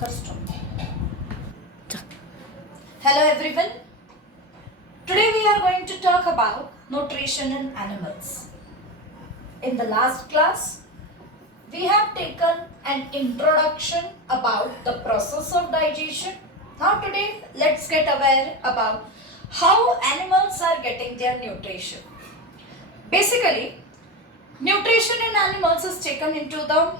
Hello everyone. Today we are going to talk about nutrition in animals. In the last class, we have taken an introduction about the process of digestion. Now today, let's get aware about how animals are getting their nutrition. Basically, nutrition in animals is taken into the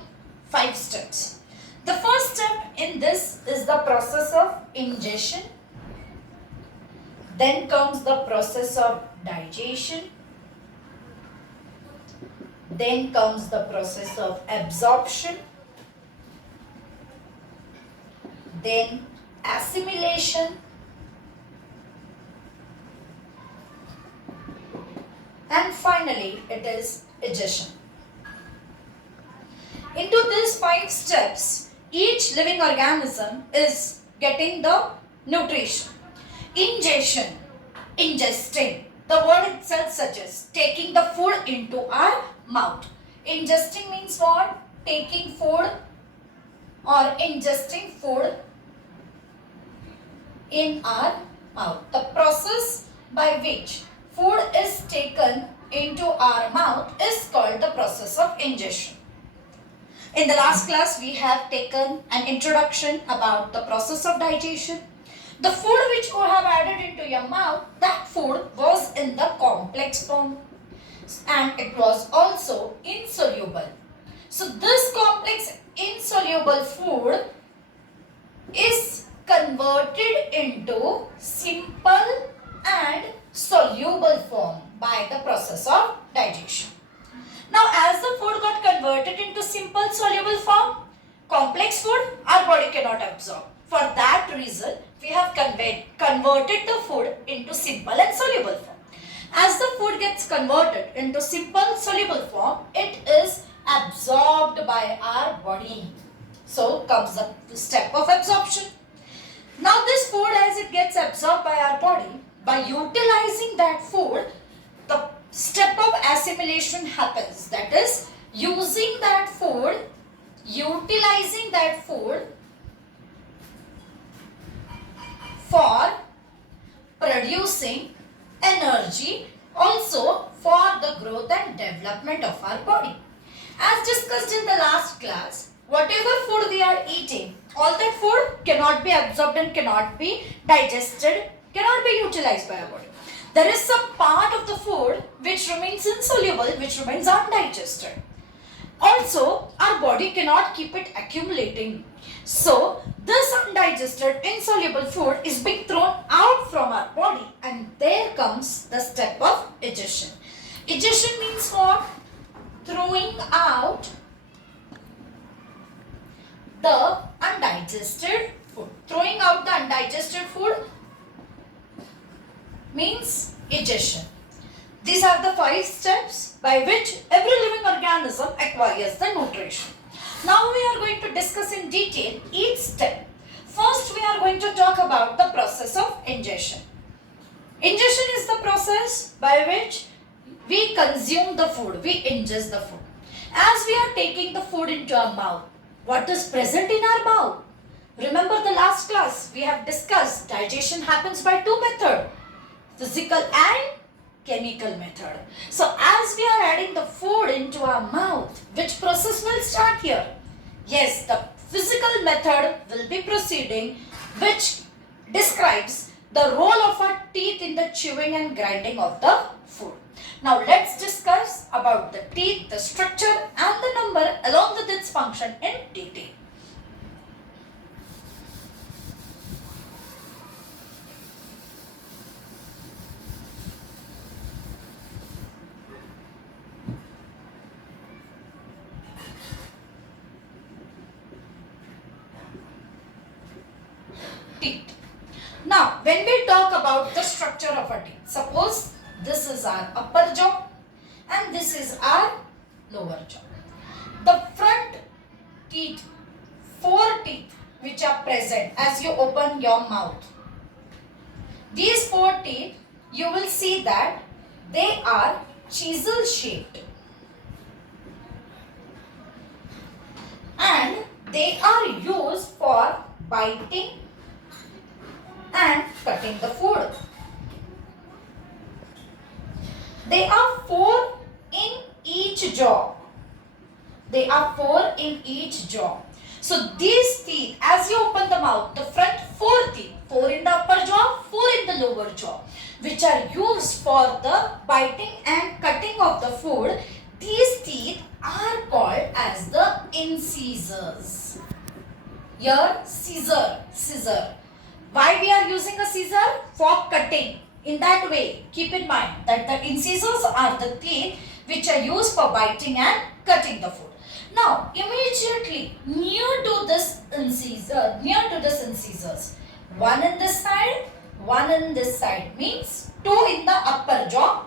5 steps. The first step in this is the process of ingestion. Then comes the process of digestion. Then comes the process of absorption. Then assimilation. And finally, it is digestion. Into these 5 steps, each living organism is getting the nutrition. Ingestion, ingesting. The word itself suggests taking the food into our mouth. Ingesting means what? Taking food or ingesting food in our mouth. The process by which food is taken into our mouth is called the process of ingestion. In the last class, we have taken an introduction about the process of digestion. The food which you have added into your mouth, that food was in the complex form and it was also insoluble. So this complex insoluble food is converted into simple and soluble form by the process of digestion. Now as the food got converted into simple soluble form, complex food our body cannot absorb. For that reason, we have converted the food into simple and soluble form. As the food gets converted into simple soluble form, it is absorbed by our body. So comes the step of absorption. Now this food, as it gets absorbed by our body, by utilizing that food, the step of assimilation happens. That is, utilizing that food for producing energy, also for the growth and development of our body. As discussed in the last class, whatever food we are eating, all that food cannot be absorbed and cannot be digested, cannot be utilized by our body. There is some part of the food which remains insoluble, which remains undigested. Also, our body cannot keep it accumulating. So, this undigested, insoluble food is being thrown out from our body, and there comes the step of digestion. Digestion means what? Throwing out the undigested food. Throwing out the undigested food means digestion. These are the 5 steps by which every living organism acquires the nutrition. Now we are going to discuss in detail each step. First, we are going to talk about the process of ingestion. Ingestion is the process by which we consume the food, we ingest the food. As we are taking the food into our mouth, what is present in our mouth? Remember the last class, we have discussed digestion happens by 2 methods, physical and chemical method. So as we are adding the food into our mouth, which process will start here? Yes, the physical method will be proceeding, which describes the role of our teeth in the chewing and grinding of the food. Now let's discuss about the teeth, the structure and the number along with its function in detail. Teeth. Now, when we talk about the structure of our teeth, suppose this is our upper jaw and this is our lower jaw. The front teeth, 4 teeth which are present as you open your mouth. These 4 teeth, you will see that they are chisel shaped. And they are used for biting and cutting the food. There are 4 in each jaw. There are 4 in each jaw. So these teeth, as you open the mouth, the front 4 teeth, 4 in the upper jaw, 4 in the lower jaw, which are used for the biting and cutting of the food, these teeth are called as the incisors. Here, scissor. Why we are using a scissor? For cutting. In that way, keep in mind that the incisors are the teeth which are used for biting and cutting the food. Now, immediately near to this incisors, one in this side, one in this side, means 2 in the upper jaw.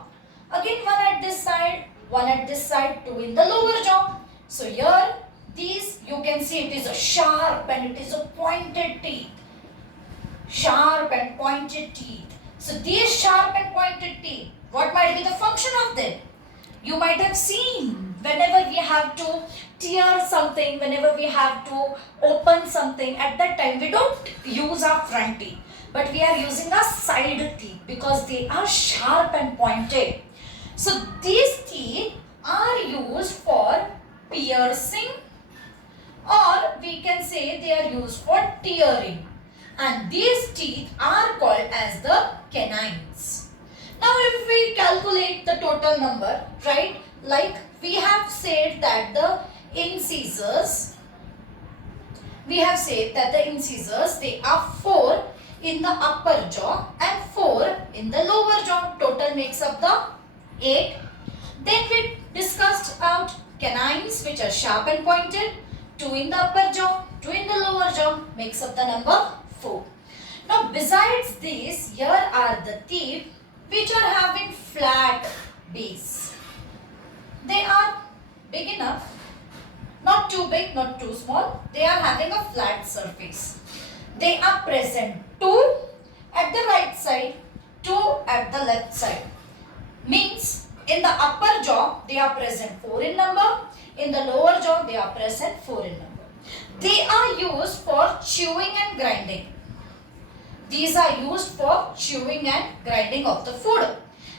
Again, one at this side, 2 in the lower jaw. So here, these you can see it is a sharp and it is a pointed teeth. Sharp and pointed teeth. So these sharp and pointed teeth, what might be the function of them? You might have seen whenever we have to tear something, whenever we have to open something, at that time we don't use our front teeth, but we are using our side teeth because they are sharp and pointed. So these teeth are used for piercing, or we can say they are used for tearing. And these teeth are called as the canines. Now if we calculate the total number, right, like we have said that the incisors, they are 4 in the upper jaw and 4 in the lower jaw. Total makes up the 8. Then we discussed about canines, which are sharp and pointed. 2 in the upper jaw, 2 in the lower jaw, makes up the number 4. Now besides this, here are the teeth which are having flat base. They are big enough, not too big, not too small. They are having a flat surface. They are present 2 at the right side, 2 at the left side. Means in the upper jaw they are present 4 in number, in the lower jaw they are present 4 in number. They are used for chewing and grinding. These are used for chewing and grinding of the food.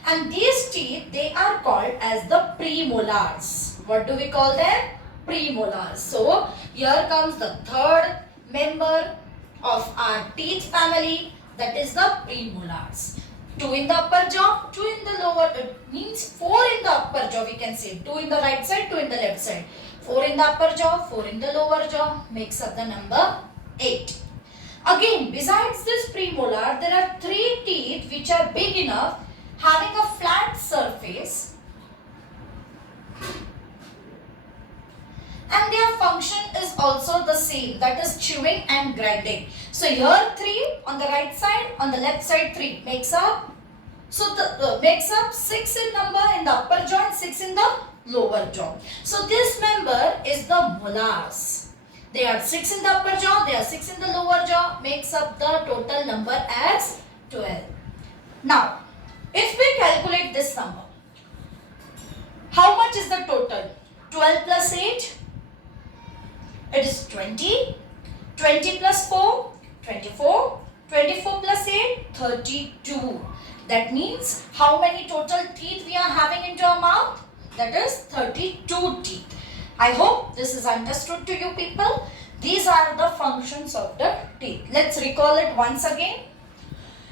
And these teeth, they are called as the premolars. What do we call them? Premolars. So, here comes the third member of our teeth family, that is the premolars. 2 in the upper jaw, 2 in the lower, means 4 in the upper jaw, we can say. 2 in the right side, 2 in the left side. 4 in the upper jaw, 4 in the lower jaw, makes up the number 8. Again, besides this premolar, there are 3 teeth which are big enough, having a flat surface, and their function is also the same, that is chewing and grinding. So here 3 on the right side, on the left side 3 makes up. So makes up 6 in number in the upper jaw and 6 in the lower jaw. So this member is the molars. They are 6 in the upper jaw, they are 6 in the lower jaw, makes up the total number as 12. Now, if we calculate this number, how much is the total? 12 plus 8, it is 20. 20 plus 4, 24. 24 plus 8, 32. That means how many total teeth we are having into our mouth? That is 32 teeth. I hope this is understood to you people. These are the functions of the teeth. Let's recall it once again.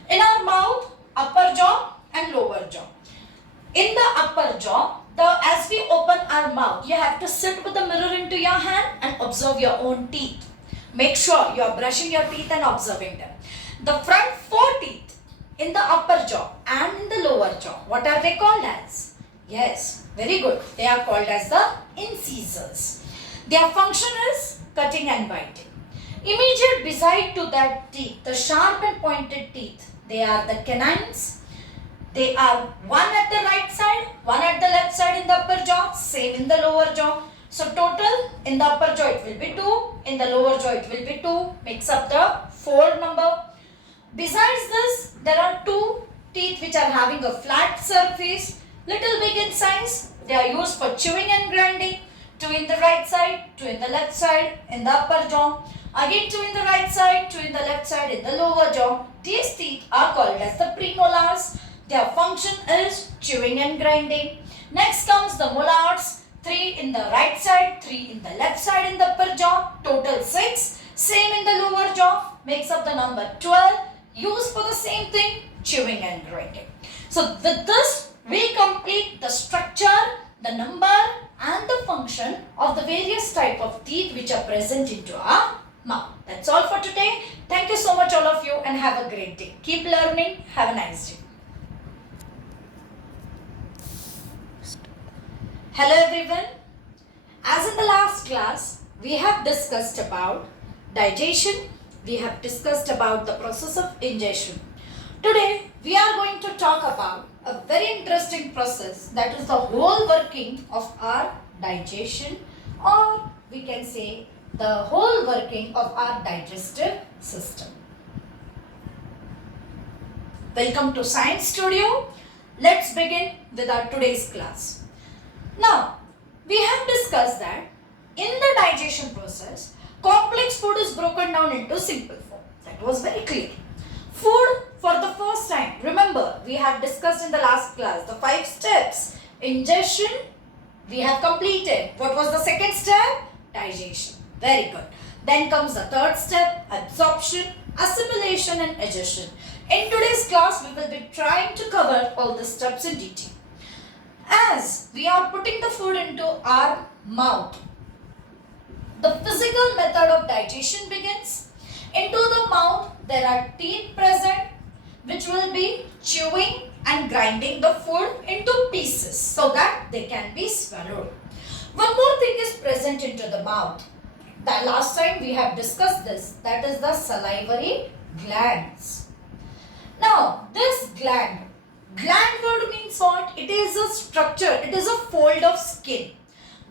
In our mouth, upper jaw and lower jaw. In the upper jaw, as we open our mouth, you have to sit with the mirror into your hand and observe your own teeth. Make sure you are brushing your teeth and observing them. The front 4 teeth in the upper jaw and in the lower jaw, what are they called as? Yes, very good. They are called as the incisors. Their function is cutting and biting. Immediate beside to that teeth, the sharp and pointed teeth, they are the canines. They are 1 at the right side, 1 at the left side in the upper jaw, same in the lower jaw. So total in the upper jaw it will be 2, in the lower jaw it will be 2, makes up the 4 number. Besides this, there are 2 teeth which are having a flat surface, little big in size. They are used for chewing and grinding. 2 in the right side, 2 in the left side in the upper jaw. Again, 2 in the right side, 2 in the left side in the lower jaw. These teeth are called as the premolars. Their function is chewing and grinding. Next comes the molars. 3 in the right side, 3 in the left side in the upper jaw. Total 6. Same in the lower jaw. Makes up the number 12. Used for the same thing, chewing and grinding. So with this, we complete the structure, the number and the function of the various type of teeth which are present into our mouth. That's all for today. Thank you so much all of you and have a great day. Keep learning. Have a nice day. Hello everyone. As in the last class, we have discussed about digestion. We have discussed about the process of ingestion. Today, we are going to talk about a very interesting process, that is the whole working of our digestion, or we can say the whole working of our digestive system. Welcome to Science Studio. Let's begin with our today's class. Now, we have discussed that in the digestion process, complex food is broken down into simple form. That was very clear. Food for the first time. Remember, we have discussed in the last class the 5 steps. Ingestion, we have completed. What was the second step? Digestion. Very good. Then comes the third step, absorption, assimilation and digestion. In today's class, we will be trying to cover all the steps in detail. As we are putting the food into our mouth, the physical method of digestion begins. Into the mouth, there are teeth present which will be chewing and grinding the food into pieces so that they can be swallowed. One more thing is present into the mouth. The last time we have discussed this, that is the salivary glands. Now, this gland word means what? It is a structure, it is a fold of skin.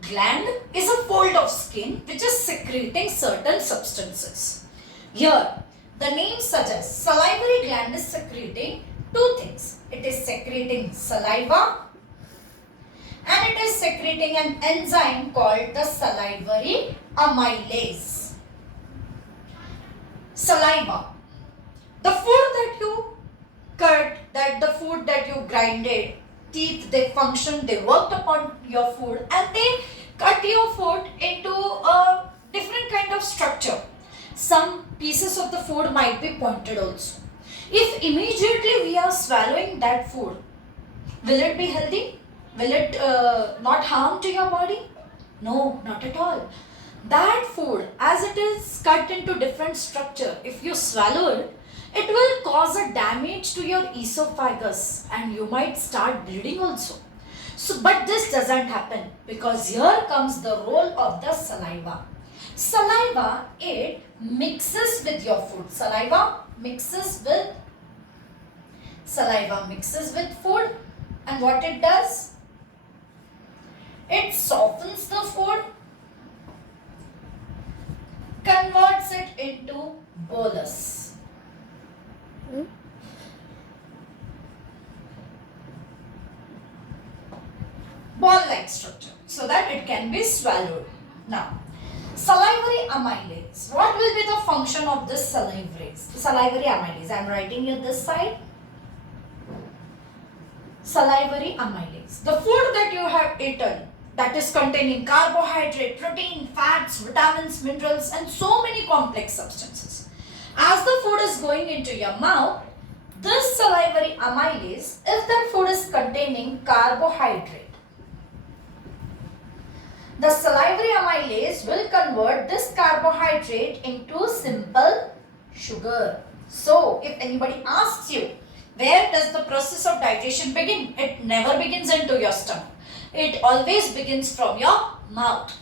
Gland is a fold of skin which is secreting certain substances. Here, the name suggests salivary gland is secreting 2 things. It is secreting saliva and it is secreting an enzyme called the salivary amylase. Saliva. The food that you cut, the food that you grinded, teeth, they functioned, they worked upon your food and they cut your food into a different kind of structure. Some pieces of the food might be pointed also. If immediately we are swallowing that food, will it be healthy? Will it not harm to your body? No, not at all. That food, as it is cut into different structure, if you swallow it, it will cause a damage to your esophagus and you might start bleeding also. So, but this doesn't happen because here comes the role of the saliva. Saliva, it mixes with your food. Saliva mixes with food, and what it does? It softens the food, converts it into bolus. Ball-like structure so that it can be swallowed. Now, salivary amylase. What will be the function of this salivary amylase? I am writing here this side. Salivary amylase. The food that you have eaten, that is containing carbohydrate, protein, fats, vitamins, minerals and so many complex substances. As the food is going into your mouth, this salivary amylase, if that food is containing carbohydrate, the salivary amylase will convert this carbohydrate into simple sugar. So, if anybody asks you, where does the process of digestion begin? It never begins into your stomach. It always begins from your mouth.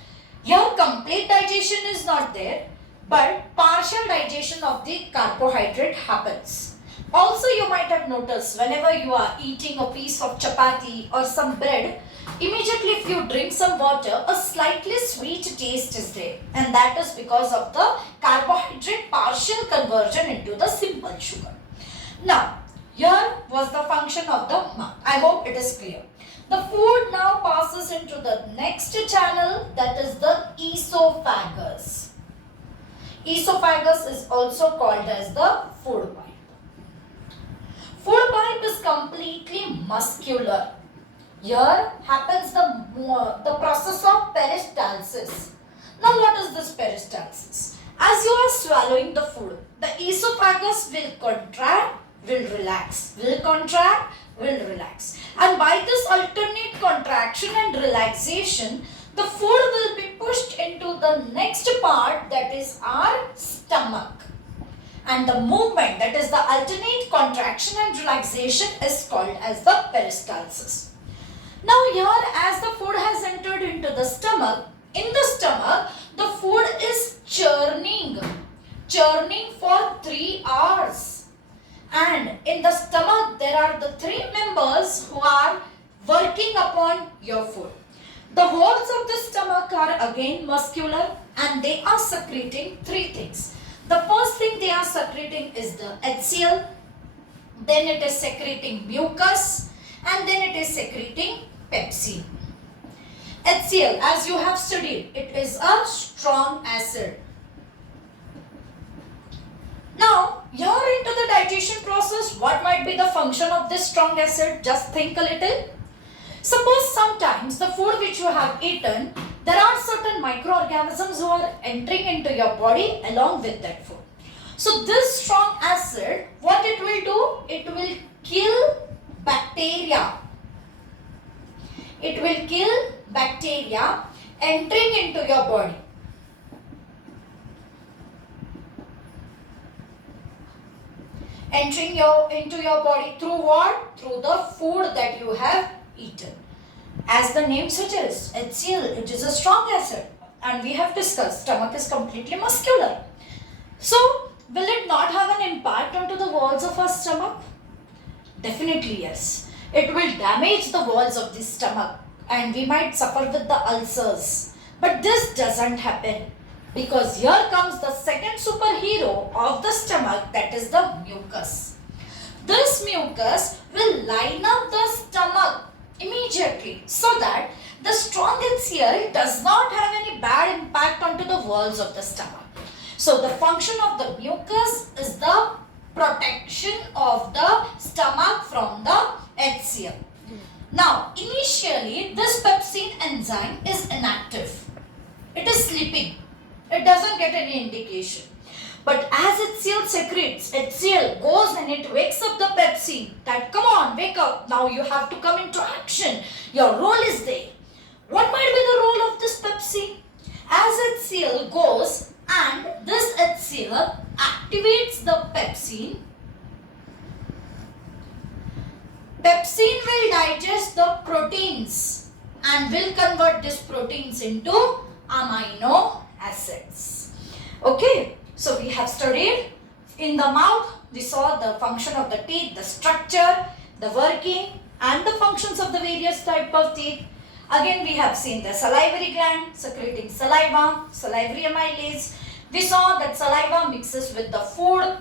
Your complete digestion is not there, but partial digestion of the carbohydrate happens. Also, you might have noticed whenever you are eating a piece of chapati or some bread, immediately if you drink some water, a slightly sweet taste is there, and that is because of the carbohydrate partial conversion into the simple sugar. Now, here was the function of the mouth. I hope it is clear. The food now passes into the next channel, that is the esophagus. Esophagus is also called as the food pipe. Food pipe is completely muscular. Here happens the process of peristalsis. Now what is this peristalsis? As you are swallowing the food, the esophagus will contract, will relax, will contract, will relax. And by this alternate contraction and relaxation, the food will be pushed into the next part, that is our stomach. And the movement, that is the alternate contraction and relaxation, is called as the peristalsis. Now here, as the food has entered into the stomach, in the stomach the food is churning for 3 hours. And in the stomach there are the 3 members who are working upon your food. The walls of the stomach are again muscular and they are secreting 3 things. The first thing they are secreting is the HCl, then it is secreting mucus, and then it is secreting pepsin. HCl, as you have studied, it is a strong acid. Now, here into the digestion process, what might be the function of this strong acid? Just think a little. Suppose sometimes the food which you have eaten, there are certain microorganisms who are entering into your body along with that food. So this strong acid, what it will do? It will kill bacteria. It will kill bacteria entering into your body. Entering into your body through what? Through the food that you have eaten. As the name suggests, HCl, it is a strong acid, and we have discussed stomach is completely muscular. So, will it not have an impact onto the walls of our stomach? Definitely yes. It will damage the walls of the stomach and we might suffer with the ulcers. But this doesn't happen because here comes the second superhero of the stomach, that is the mucus. This mucus will line up the stomach immediately so that the strong HCl does not have any bad impact onto the walls of the stomach. So the function of the mucus is the protection of the stomach from the HCl. Now initially this pepsin enzyme is inactive. It is sleeping. It doesn't get any indication. But as HCl secretes, HCl goes and it wakes up the pepsin that come on, wake up, now you have to come into action. Your role is there. What might be the role of this pepsin? As HCl goes and this HCl activates the pepsin, pepsin will digest the proteins and will convert these proteins into amino acids. Okay. So we have studied in the mouth, we saw the function of the teeth, the structure, the working and the functions of the various type of teeth. Again we have seen the salivary gland secreting saliva, salivary amylase. We saw that saliva mixes with the food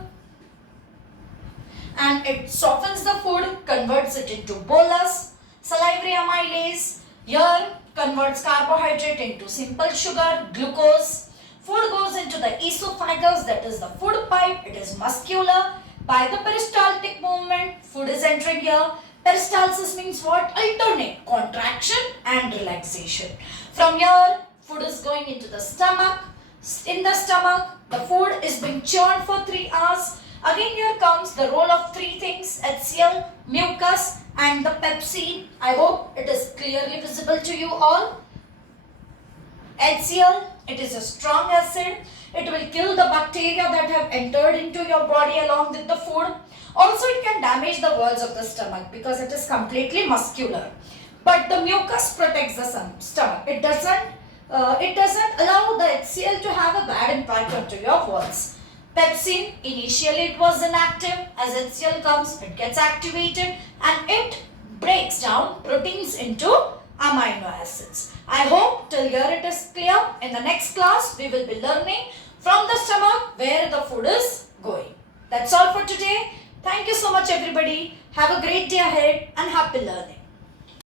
and it softens the food, converts it into bolus. Salivary amylase here converts carbohydrate into simple sugar, glucose. Food goes into the esophagus, that is the food pipe. It is muscular. By the peristaltic movement, food is entering here. Peristalsis means what? Alternate contraction and relaxation. From here, food is going into the stomach. In the stomach, the food is being churned for 3 hours. Again, here comes the role of 3 things: HCl, mucus, and the pepsin. I hope it is clearly visible to you all. HCl, it is a strong acid. It will kill the bacteria that have entered into your body along with the food. Also, it can damage the walls of the stomach because it is completely muscular. But the mucus protects the stomach. It doesn't allow the HCl to have a bad impact onto your walls. Pepsin, initially it was inactive. As HCl comes, it gets activated and it breaks down proteins into amino acids. I hope till here it is clear. In the next class, we will be learning from the stomach where the food is going. That's all for today. Thank you so much everybody. Have a great day ahead and happy learning.